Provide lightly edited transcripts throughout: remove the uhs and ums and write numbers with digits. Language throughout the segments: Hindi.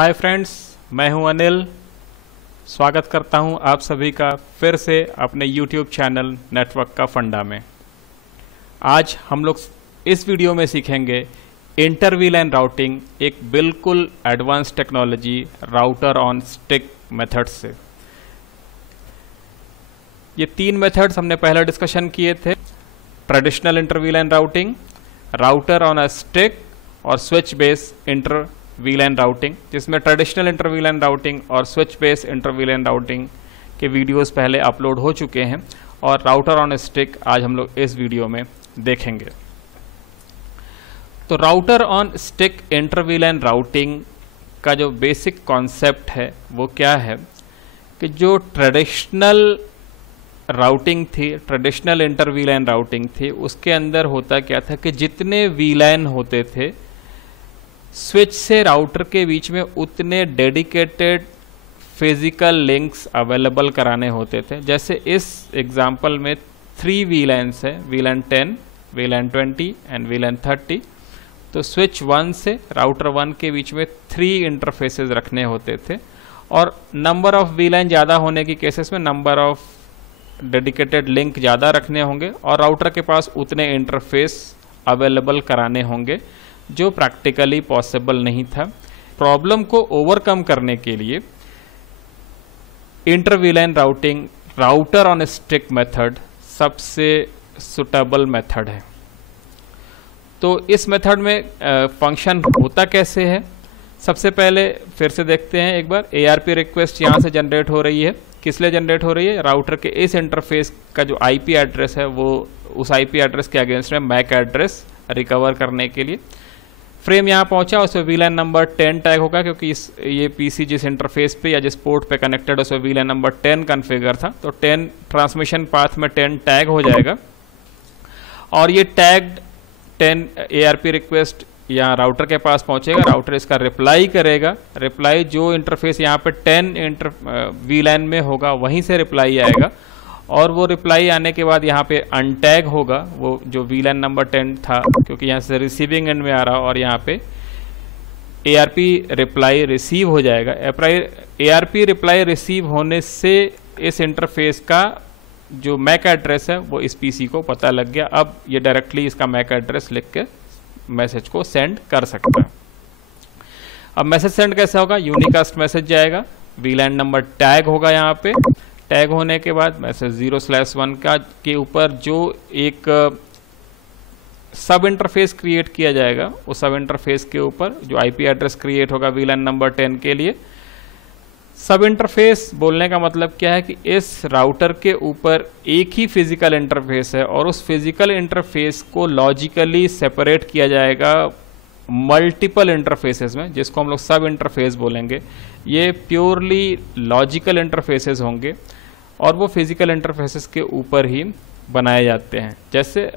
हाय फ्रेंड्स, मैं हूं अनिल। स्वागत करता हूं आप सभी का फिर से अपने YouTube चैनल नेटवर्क का फंडा में। आज हम लोग इस वीडियो में सीखेंगे इंटर वीलैन राउटिंग, एक बिल्कुल advance technology router on stick method से। ये तीन मेथड्स हमने पहले डिस्कशन किए थे, traditional inter VLAN routing, router on a stick और switch base inter VLAN routing, जिसमें ट्रेडिशनल इंटर वीलैन राउटिंग और switch base inter VLAN routing के वीडियोस पहले अपलोड हो चुके हैं और राउटर ऑन स्टिक आज हम लोग इस वीडियो में देखेंगे। तो router on stick inter VLAN routing का जो बेसिक कॉन्सेप्ट है वो क्या है कि जो ट्रेडिशनल राउटिंग थी, ट्रेडिशनल इंटर वीलैन राउटिंग थी, उसके अंदर होता क्या था कि जितने वीलैन होते थे स्विच से राउटर के बीच में उतने डेडिकेटेड फिजिकल लिंक्स अवेलेबल कराने होते थे। जैसे इस एग्जांपल में 3 वीलैन्स है, वीलैन 10, वीलैन 20 एंड वीलैन 30। तो स्विच 1 से राउटर 1 के बीच में 3 इंटरफेसेस रखने होते थे और नंबर ऑफ वीलैन ज़्यादा होने की केसेस में नंबर ऑफ डेडिकेटेड लिंक ज़्यादा रखने होंगे और राउटर के पास उतने इंटरफेस अवेलेबल कराने होंगे जो प्रैक्टिकली पॉसिबल नहीं था। प्रॉब्लम को ओवरकम करने के लिए inter VLAN routing, router on stick method सबसे सुटेबल मेथड है। तो इस मेथड में फंक्शन होता कैसे है, सबसे पहले फिर से देखते हैं एक बार। ARP रिक्वेस्ट यहाँ से जनरेट हो रही है, किस लिए जनरेट हो रही है? राउटर के इस इंटरफेस का जो IP एड्रेस है वो उस IP एड्रेस के अगेंस्ट में MAC एड्रेस रिकवर करने के लिए। फ्रेम यहाँ पहुंचा, उसमें वीलैन नंबर 10 टैग होगा क्योंकि ये PC जिस इंटरफेस पे या जिस पोर्ट पे कनेक्टेड है उसमें वीलैन नंबर 10 कॉन्फ़िगर था, तो 10 ट्रांसमिशन पाथ में 10 टैग हो जाएगा और ये टैग्ड 10 ARP रिक्वेस्ट यहाँ राउटर के पास पहुंचेगा। राउटर इसका रिप्लाई करेगा, रिप्लाई जो इंटरफेस यहाँ पे 10 वीलैन में होगा वहीं से रिप्लाई आएगा और वो रिप्लाई आने के बाद यहाँ पे अनटैग होगा वो जो वीलैन नंबर 10 था, क्योंकि यहाँ से रिसीविंग एंड में आ रहा और यहाँ पे ARP रिप्लाई रिसीव हो जाएगा। ARP रिप्लाई रिसीव होने से इस इंटरफेस का जो MAC एड्रेस है वो इस PC को पता लग गया। अब ये डायरेक्टली इसका MAC एड्रेस लिख के मैसेज को सेंड कर सकता है। अब मैसेज सेंड कैसे होगा? यूनिकास्ट मैसेज जाएगा, वीलैन नंबर टैग होगा, यहाँ पे टैग होने के बाद मैसेज 0/1 का के ऊपर जो एक सब इंटरफेस क्रिएट किया जाएगा, उस सब इंटरफेस के ऊपर जो IP एड्रेस क्रिएट होगा वीलैन नंबर 10 के लिए। सब इंटरफेस बोलने का मतलब क्या है कि इस राउटर के ऊपर एक ही फिजिकल इंटरफेस है और उस फिजिकल इंटरफेस को लॉजिकली सेपरेट किया जाएगा मल्टीपल इंटरफेसेस में, जिसको हम लोग सब इंटरफेस बोलेंगे। ये प्योरली लॉजिकल इंटरफेसेस होंगे और वो फिजिकल इंटरफेसेस के ऊपर ही बनाए जाते हैं। जैसे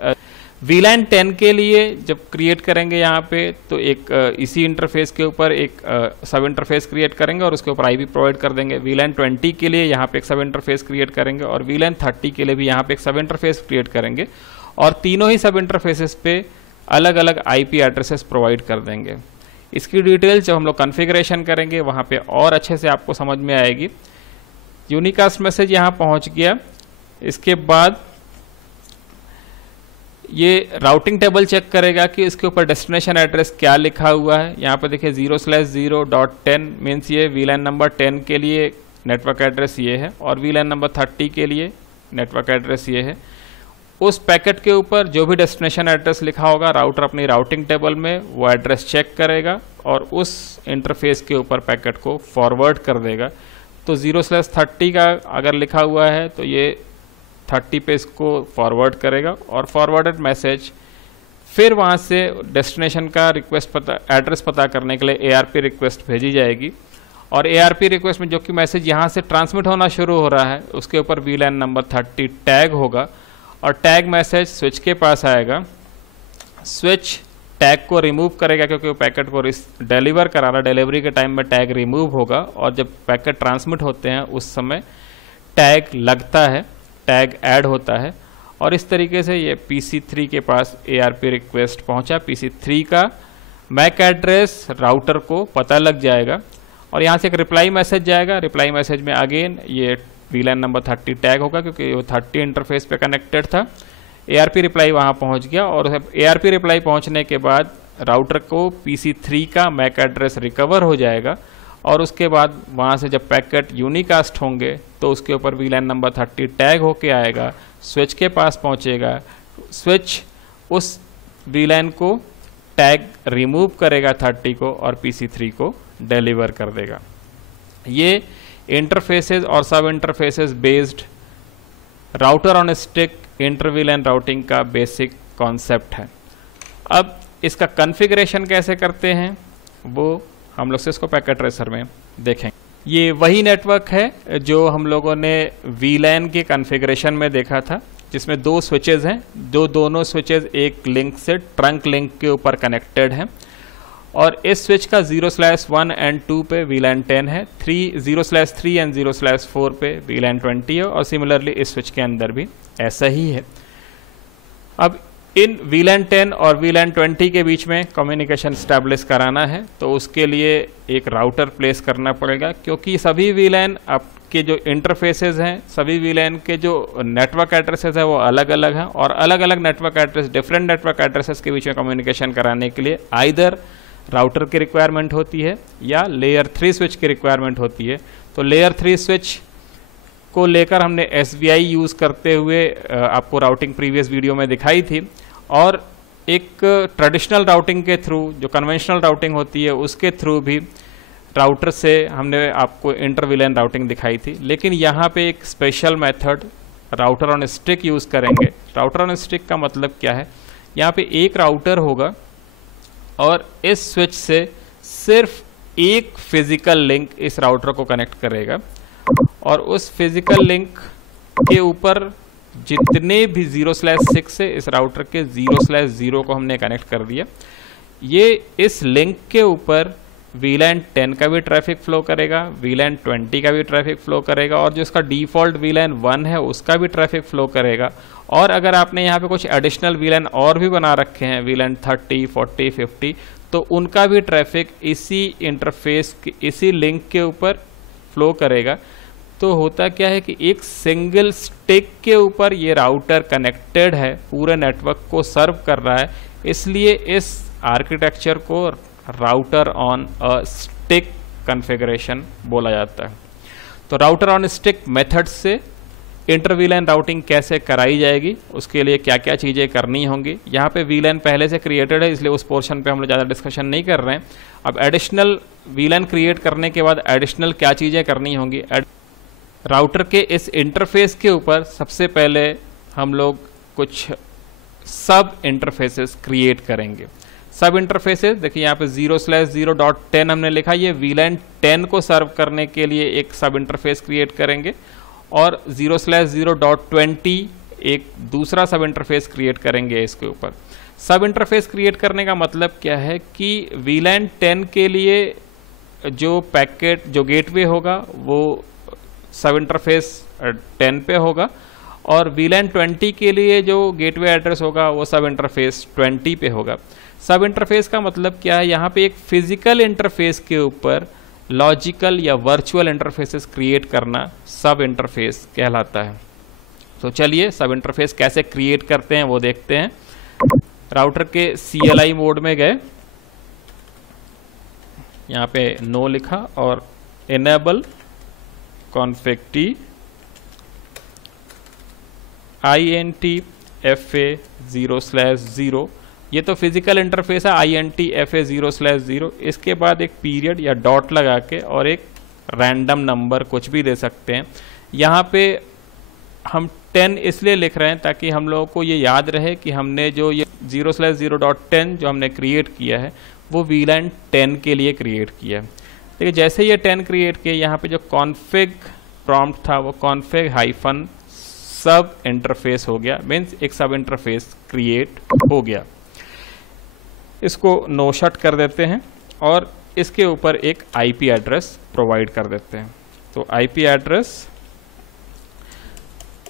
वीलैन 10 के लिए जब क्रिएट करेंगे यहाँ पे तो एक इसी इंटरफेस के ऊपर एक सब इंटरफेस क्रिएट करेंगे और उसके ऊपर IP प्रोवाइड कर देंगे। वीलैन 20 के लिए यहाँ पे एक सब इंटरफेस क्रिएट करेंगे और वीलैन 30 के लिए भी यहाँ पे एक सब इंटरफेस क्रिएट करेंगे और तीनों ही सब इंटरफेसेस पे अलग अलग IP एड्रेसेस प्रोवाइड कर देंगे। इसकी डिटेल्स जब हम लोग कॉन्फ़िगरेशन करेंगे वहाँ पे और अच्छे से आपको समझ में आएगी। यूनिकास्ट मैसेज यहाँ पहुँच गया, इसके बाद ये राउटिंग टेबल चेक करेगा कि इसके ऊपर डेस्टिनेशन एड्रेस क्या लिखा हुआ है। यहाँ पे देखिए 0/0.10 मीन्स ये वीलैन नंबर 10 के लिए नेटवर्क एड्रेस ये है और वीलैन नंबर 30 के लिए नेटवर्क एड्रेस ये है। उस पैकेट के ऊपर जो भी डेस्टिनेशन एड्रेस लिखा होगा राउटर अपनी राउटिंग टेबल में वो एड्रेस चेक करेगा और उस इंटरफेस के ऊपर पैकेट को फॉरवर्ड कर देगा। तो 0/30 का अगर लिखा हुआ है तो ये 30 पे इसको फॉरवर्ड करेगा और फॉरवर्डेड मैसेज फिर वहाँ से डेस्टिनेशन का एड्रेस पता करने के लिए ARP रिक्वेस्ट भेजी जाएगी और ARP रिक्वेस्ट में जो कि मैसेज यहाँ से ट्रांसमिट होना शुरू हो रहा है उसके ऊपर वीलैन नंबर 30 टैग होगा और टैग मैसेज स्विच के पास आएगा। स्विच टैग को रिमूव करेगा क्योंकि वो पैकेट को डिलीवर करा रहा है, डिलीवरी के टाइम में टैग रिमूव होगा और जब पैकेट ट्रांसमिट होते हैं उस समय टैग लगता है, टैग ऐड होता है और इस तरीके से ये PC3 के पास ARP रिक्वेस्ट पहुंचा। PC3 का मैक एड्रेस राउटर को पता लग जाएगा और यहाँ से एक रिप्लाई मैसेज जाएगा। रिप्लाई मैसेज में अगेन ये VLAN नंबर 30 टैग होगा क्योंकि वो 30 इंटरफेस पे कनेक्टेड था। ARP रिप्लाई वहाँ पहुँच गया और ARP रिप्लाई पहुँचने के बाद राउटर को PC3 का मैक एड्रेस रिकवर हो जाएगा और उसके बाद वहाँ से जब पैकेट यूनिकास्ट होंगे तो उसके ऊपर VLAN नंबर 30 टैग होके आएगा, स्विच के पास पहुँचेगा, स्विच उस VLAN को टैग रिमूव करेगा 30 को और PC3 को डिलीवर कर देगा। ये इंटरफेसेस और सब interfaces based router on stick inter VLAN routing का बेसिक कॉन्सेप्ट है। अब इसका कॉन्फ़िगरेशन कैसे करते हैं वो हम लोग सिस्को पैकेट ट्रेसर में देखेंगे। ये वही नेटवर्क है जो हम लोगों ने VLAN के कॉन्फ़िगरेशन में देखा था, जिसमें 2 स्विचेज हैं, दोनों स्विचेज एक लिंक से ट्रंक लिंक के ऊपर कनेक्टेड हैं और इस स्विच का 0/1 एंड 2 पे VLAN 10 है, 0/3 एंड 0/4 पे VLAN 20 है और सिमिलरली इस स्विच के अंदर भी ऐसा ही है। अब इन VLAN 10 और VLAN 20 के बीच में कम्युनिकेशन स्टैब्लिश कराना है तो उसके लिए एक राउटर प्लेस करना पड़ेगा, क्योंकि सभी VLAN आपके जो इंटरफेसेस हैं, सभी VLAN के जो नेटवर्क एड्रेसेस है वो अलग अलग हैं और अलग अलग network address, different network addresses के बीच में कम्युनिकेशन कराने के लिए आइदर राउटर की रिक्वायरमेंट होती है या लेयर 3 स्विच की रिक्वायरमेंट होती है। तो लेयर 3 स्विच को लेकर हमने SVI यूज़ करते हुए आपको राउटिंग प्रीवियस वीडियो में दिखाई थी और एक ट्रेडिशनल राउटिंग के थ्रू, जो कन्वेंशनल राउटिंग होती है उसके थ्रू भी राउटर से हमने आपको इंटर VLAN राउटिंग दिखाई थी। लेकिन यहाँ पे एक special method router on stick use करेंगे। राउटर ऑन स्टिक का मतलब क्या है, यहाँ पे एक राउटर होगा और इस स्विच से सिर्फ एक फिजिकल लिंक इस राउटर को कनेक्ट करेगा और उस फिजिकल लिंक के ऊपर जितने भी 0/6 से इस राउटर के 0/0 को हमने कनेक्ट कर दिया, ये इस लिंक के ऊपर VLAN 10 का भी ट्रैफिक फ्लो करेगा, VLAN 20 का भी ट्रैफिक फ्लो करेगा और जो इसका डिफ़ॉल्ट VLAN 1 है उसका भी ट्रैफिक फ्लो करेगा। और अगर आपने यहाँ पे कुछ एडिशनल VLAN और भी बना रखे हैं, VLAN 30, 40, 50, तो उनका भी ट्रैफिक इसी इंटरफेस, इसी लिंक के ऊपर फ्लो करेगा। तो होता क्या है कि एक सिंगल स्टिक के ऊपर ये राउटर कनेक्टेड है, पूरे नेटवर्क को सर्व कर रहा है, इसलिए इस आर्किटेक्चर को router on a stick configuration बोला जाता है। तो राउटर ऑन स्टिक मेथड से इंटर VLAN राउटिंग कैसे कराई जाएगी, उसके लिए क्या क्या चीज़ें करनी होंगी। यहाँ पे VLAN पहले से क्रिएटेड है इसलिए उस पोर्शन पे हम लोग ज़्यादा डिस्कशन नहीं कर रहे हैं। अब एडिशनल VLAN क्रिएट करने के बाद एडिशनल क्या चीज़ें करनी होंगी। राउटर के इस इंटरफेस के ऊपर सबसे पहले हम लोग कुछ सब इंटरफेसेस क्रिएट करेंगे। सब इंटरफेसेस देखिए यहाँ पे 0/0.10 हमने लिखा, ये VLAN 10 को सर्व करने के लिए एक सब इंटरफेस क्रिएट करेंगे और 0/0.20 एक दूसरा सब इंटरफेस क्रिएट करेंगे इसके ऊपर। सब इंटरफेस क्रिएट करने का मतलब क्या है कि VLAN 10 के लिए जो पैकेट, जो गेटवे होगा वो सब इंटरफेस 10 पे होगा और VLAN 20 के लिए जो गेटवे एड्रेस होगा वो सब इंटरफेस 20 पे होगा। सब इंटरफेस का मतलब क्या है, यहाँ पे एक फिजिकल इंटरफेस के ऊपर लॉजिकल या वर्चुअल इंटरफेसेस क्रिएट करना सब इंटरफेस कहलाता है। तो चलिए सब इंटरफेस कैसे क्रिएट करते हैं वो देखते हैं। राउटर के CLI मोड में गए, यहाँ पे नो लिखा और इनेबल config t INTFA 0/0, ये तो फिजिकल इंटरफेस है INTFA 0/0। इसके बाद एक पीरियड या डॉट लगा के और एक रैंडम नंबर कुछ भी दे सकते हैं। यहाँ पे हम 10 इसलिए लिख रहे हैं ताकि हम लोगों को ये याद रहे कि हमने जो ये 0/0.10 जो हमने क्रिएट किया है वो VLAN 10 के लिए क्रिएट किया है। देखिए जैसे ये 10 क्रिएट किए, यहाँ पे जो कॉन्फ़िग प्रॉम्प्ट था वो config- सब इंटरफेस हो गया, मीन्स एक सब इंटरफेस क्रिएट हो गया। इसको नो शट कर देते हैं और इसके ऊपर एक IP एड्रेस प्रोवाइड कर देते हैं। तो IP एड्रेस,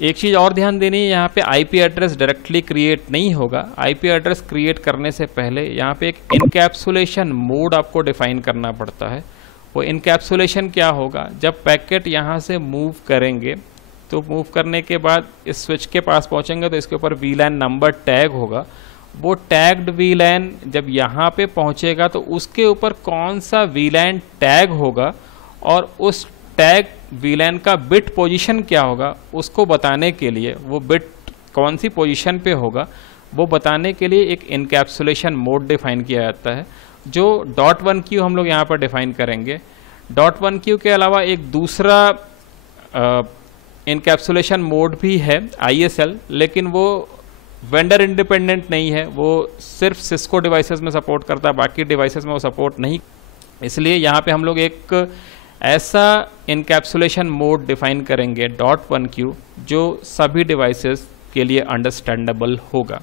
एक चीज़ और ध्यान देनी है, यहाँ पे IP एड्रेस डायरेक्टली क्रिएट नहीं होगा। IP एड्रेस क्रिएट करने से पहले यहाँ पे एक इनकैप्सुलेशन मोड आपको डिफाइन करना पड़ता है वो इनकैप्सुलेशन क्या होगा, जब पैकेट यहाँ से मूव करेंगे तो मूव करने के बाद इस स्विच के पास पहुँचेंगे तो इसके ऊपर VLAN नंबर टैग होगा। वो टैग्ड VLAN जब यहाँ पे पहुँचेगा तो उसके ऊपर कौन सा VLAN टैग होगा और उस टैग VLAN का बिट पोजीशन क्या होगा उसको बताने के लिए, वो बिट कौन सी पोजीशन पे होगा वो बताने के लिए एक इनकैप्सुलेशन मोड डिफाइन किया जाता है, जो .1q हम लोग यहाँ पर डिफाइन करेंगे। .1q के अलावा एक दूसरा इनकैप्सुलेशन मोड भी है ISL, लेकिन वो वेंडर इंडिपेंडेंट नहीं है, वो सिर्फ सिस्को डिवाइसेस में सपोर्ट करता है, बाकी डिवाइसेस में वो सपोर्ट नहीं। इसलिए यहाँ पे हम लोग एक ऐसा इनकैप्सुलेशन मोड डिफाइन करेंगे .1q जो सभी डिवाइसेस के लिए अंडरस्टैंडेबल होगा।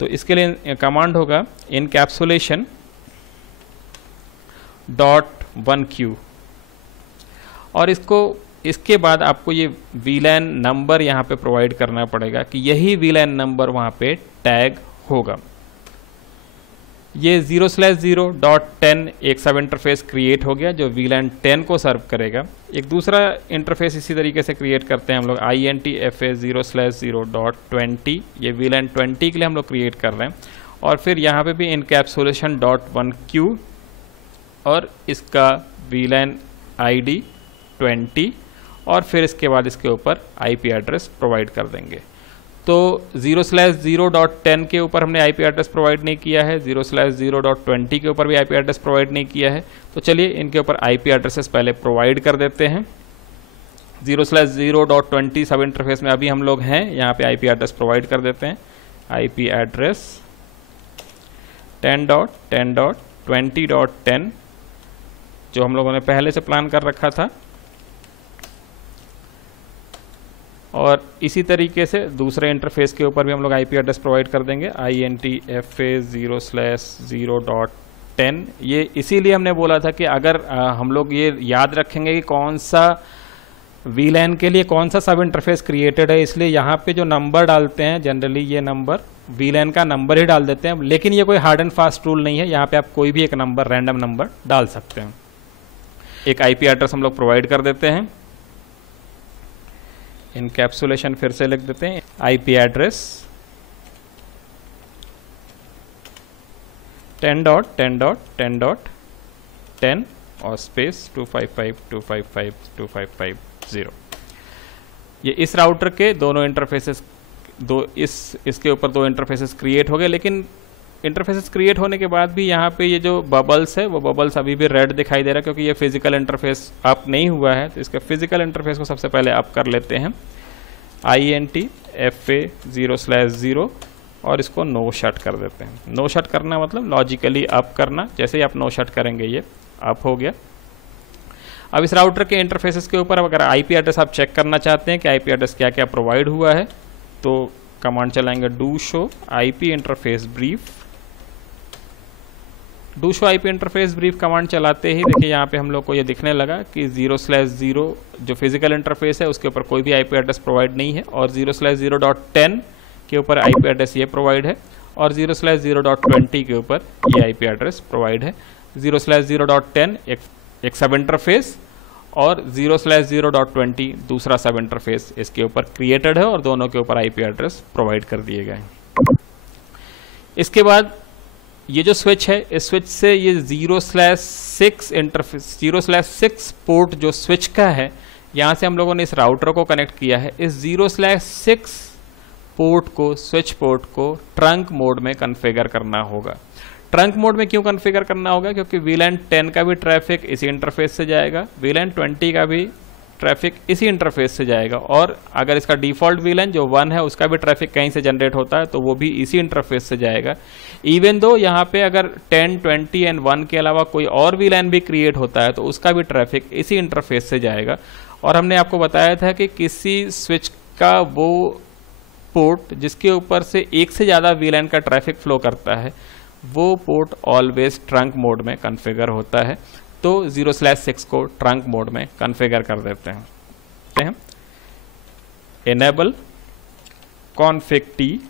तो इसके लिए कमांड होगा इनकैप्सुलेशन .1q और इसके बाद आपको ये VLAN नंबर यहाँ पे प्रोवाइड करना पड़ेगा कि यही VLAN नंबर वहाँ पे टैग होगा। ये 0/0.10 एक सब इंटरफेस क्रिएट हो गया जो VLAN 10 को सर्व करेगा। एक दूसरा इंटरफेस इसी तरीके से क्रिएट करते हैं हम लोग INTFA 0/0.20, ये VLAN 20 के लिए हम लोग क्रिएट कर रहे हैं। और फिर यहाँ पे भी इनकैप्सुलेशन .1q और इसका VLAN ID 20 और फिर इसके बाद इसके ऊपर IP एड्रेस प्रोवाइड कर देंगे। तो 0/0.10 के ऊपर हमने IP एड्रेस प्रोवाइड नहीं किया है, 0/0.20 के ऊपर भी IP एड्रेस प्रोवाइड नहीं किया है। तो चलिए इनके ऊपर IP एड्रेसेस पहले प्रोवाइड कर देते हैं। 0/0.20 सब इंटरफेस में अभी हम लोग हैं, यहाँ पे IP एड्रेस प्रोवाइड कर देते हैं। IP एड्रेस 10.10.20.10 जो हम लोगों ने पहले से प्लान कर रखा था। और इसी तरीके से दूसरे इंटरफेस के ऊपर भी हम लोग IP एड्रेस प्रोवाइड कर देंगे INTFA 0/0.10। ये इसीलिए हमने बोला था कि अगर हम लोग ये याद रखेंगे कि कौन सा VLAN के लिए कौन सा सब इंटरफेस क्रिएटेड है, इसलिए यहाँ पे जो नंबर डालते हैं जनरली ये नंबर VLAN का नंबर ही डाल देते हैं। लेकिन ये कोई हार्ड एंड फास्ट रूल नहीं है, यहाँ पे आप कोई भी एक नंबर रैंडम नंबर डाल सकते हैं। एक IP एड्रेस हम लोग प्रोवाइड कर देते हैं। इनकैप्सुलेशन फिर से लिख देते हैं IP एड्रेस 10.10.10.10 और स्पेस 255.255.255.0। ये इस राउटर के दोनों इंटरफेसेस इसके ऊपर दो इंटरफेसेस क्रिएट हो गए। लेकिन इंटरफेसेस क्रिएट होने के बाद भी यहाँ पे ये जो बबल्स है वो बबल्स अभी भी रेड दिखाई दे रहा है, क्योंकि ये फिजिकल इंटरफेस अप नहीं हुआ है। तो इसका फिजिकल इंटरफेस को सबसे पहले अप कर लेते हैं INTFA 0/0 और इसको नो शट कर देते हैं। नो शट करना मतलब लॉजिकली अप करना, जैसे ही आप नो शट करेंगे ये अप हो गया। अब इस राउटर के इंटरफेसेस के ऊपर अगर IP एड्रेस आप चेक करना चाहते हैं कि IP एड्रेस क्या क्या प्रोवाइड हुआ है, तो कमांड चलाएंगे do show IP interface brief. Do show IP interface brief command चलाते ही देखिए यहाँ पे हम लोग को ये दिखने लगा कि 0/0 जो फिजिकल इंटरफेस है उसके ऊपर कोई भी IP एड्रेस प्रोवाइड नहीं है, और 0/0.10 के ऊपर IP एड्रेस ये प्रोवाइड है, और 0/0.20 के ऊपर ये IP एड्रेस प्रोवाइड है। 0/0.10 एक सब इंटरफेस और 0/0.20 दूसरा सब इंटरफेस इसके ऊपर क्रिएटेड है, और दोनों के ऊपर IP एड्रेस प्रोवाइड कर दिए गए हैं। इसके बाद ये जो स्विच है, इस स्विच से ये 0/6 इंटरफेस 0/6 पोर्ट जो स्विच का है, यहाँ से हम लोगों ने इस राउटर को कनेक्ट किया है। इस 0/6 पोर्ट को, स्विच पोर्ट को ट्रंक मोड में कॉन्फ़िगर करना होगा। ट्रंक मोड में क्यों कॉन्फ़िगर करना होगा? क्योंकि VLAN 10 का भी ट्रैफिक इसी इंटरफेस से जाएगा, VLAN 20 का भी ट्रैफिक इसी इंटरफेस से जाएगा, और अगर इसका डिफ़ॉल्ट VLAN जो 1 है उसका भी ट्रैफिक कहीं से जनरेट होता है तो वो भी इसी इंटरफेस से जाएगा। इवन दो यहाँ पे अगर 10, 20 एंड 1 के अलावा कोई और VLAN भी क्रिएट होता है तो उसका भी ट्रैफिक इसी इंटरफेस से जाएगा। और हमने आपको बताया था कि किसी स्विच का वो पोर्ट जिसके ऊपर से एक से ज़्यादा VLAN का ट्रैफिक फ्लो करता है, वो पोर्ट ऑलवेज ट्रंक मोड में कॉन्फ़िगर होता है। तो 0/6 को ट्रंक मोड में कॉन्फ़िगर कर देते हैं। Enable config t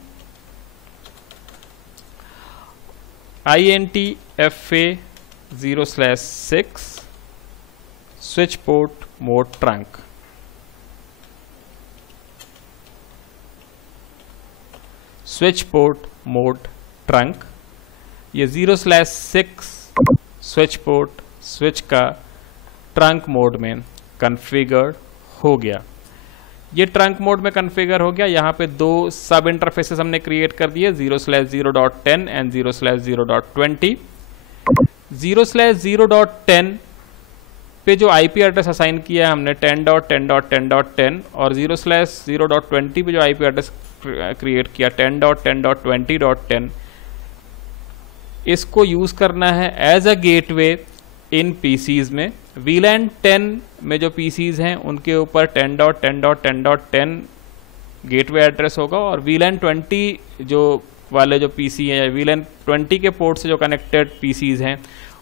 INTFA 0/6 switch port mode trunk. Switch port mode trunk, ये 0/6 स्विच पोर्ट स्विच का ट्रंक मोड में कॉन्फ़िगर हो गया। ये ट्रंक मोड में कॉन्फ़िगर हो गया। यहाँ पे दो सब इंटरफेसेस हमने क्रिएट कर दिए, 0/0.10 एंड 0/0.20। 0/0.10 पे जो आईपी एड्रेस असाइन किया है हमने 10.10.10.10 और 0/0.20 पे जो आईपी एड्रेस क्रिएट किया 10.10.20.10, इसको यूज करना है as a gateway in PCs में। VLAN 10 में जो पीसीज हैं उनके ऊपर 10.10.10.10 गेटवे एड्रेस होगा और VLAN 20 जो वाले जो पीसी हैं, VLAN 20 के पोर्ट से जो कनेक्टेड पीसीज हैं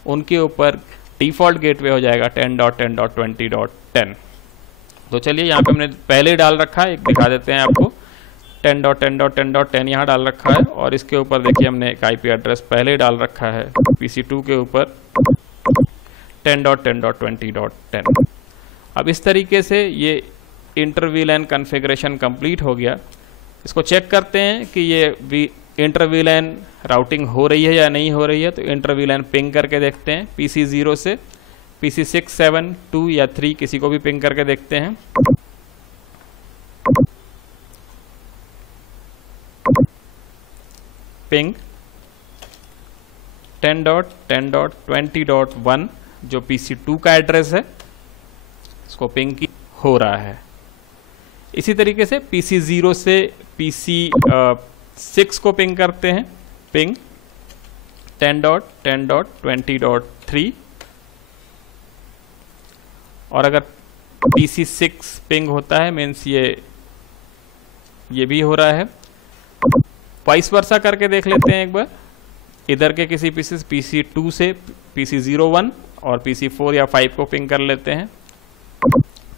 उनके ऊपर डिफॉल्ट गेटवे हो जाएगा 10.10.20.10। तो चलिए यहाँ पे हमने पहले डाल रखा है, एक दिखा देते हैं आपको। 10.10.10.10 यहाँ डाल रखा है और इसके ऊपर देखिए हमने एक आईपी एड्रेस पहले डाल रखा है PC2 के ऊपर 10.10.20.10। अब इस तरीके से ये इंटर VLAN कॉन्फ़िगरेशन कंप्लीट हो गया। इसको चेक करते हैं कि ये इंटर VLAN राउटिंग हो रही है या नहीं हो रही है। तो इंटर VLAN पिंग करके देखते हैं, PC 0 से PC 6, 7, 2 या 3 किसी को भी पिंग करके देखते हैं। पिंग 10.10.20.1 जो PC2 का एड्रेस है, इसको पिंग की हो रहा है। इसी तरीके से PC 0 से PC 6 को पिंग करते हैं, पिंग 10.10.20.3 और अगर PC 6 पिंग होता है मीन्स ये भी हो रहा है। वाइस वर्सा करके देख लेते हैं एक बार। इधर के किसी PC 2 से PC 01 और PC 4 या 5 को पिंग कर लेते हैं।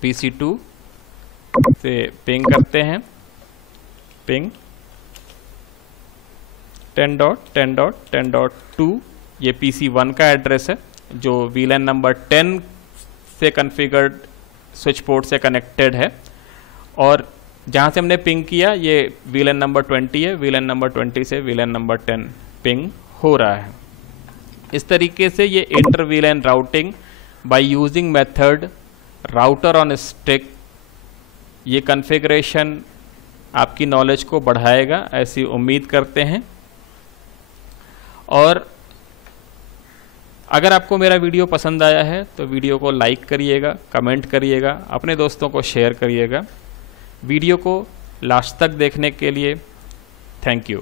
PC 2 से पिंग करते हैं, पिंग 10.10.10.2 ये PC 1 का एड्रेस है जो VLAN नंबर 10 से कॉन्फ़िगर्ड स्विच पोर्ट से कनेक्टेड है और जहाँ से हमने पिंग किया ये VLAN नंबर 20 है। VLAN नंबर 20 से VLAN नंबर 10 पिंग हो रहा है। इस तरीके से ये inter VLAN routing by using method router on stick, ये कॉन्फ़िगरेशन आपकी नॉलेज को बढ़ाएगा ऐसी उम्मीद करते हैं। और अगर आपको मेरा वीडियो पसंद आया है तो वीडियो को लाइक करिएगा, कमेंट करिएगा, अपने दोस्तों को शेयर करिएगा। वीडियो को लास्ट तक देखने के लिए थैंक यू।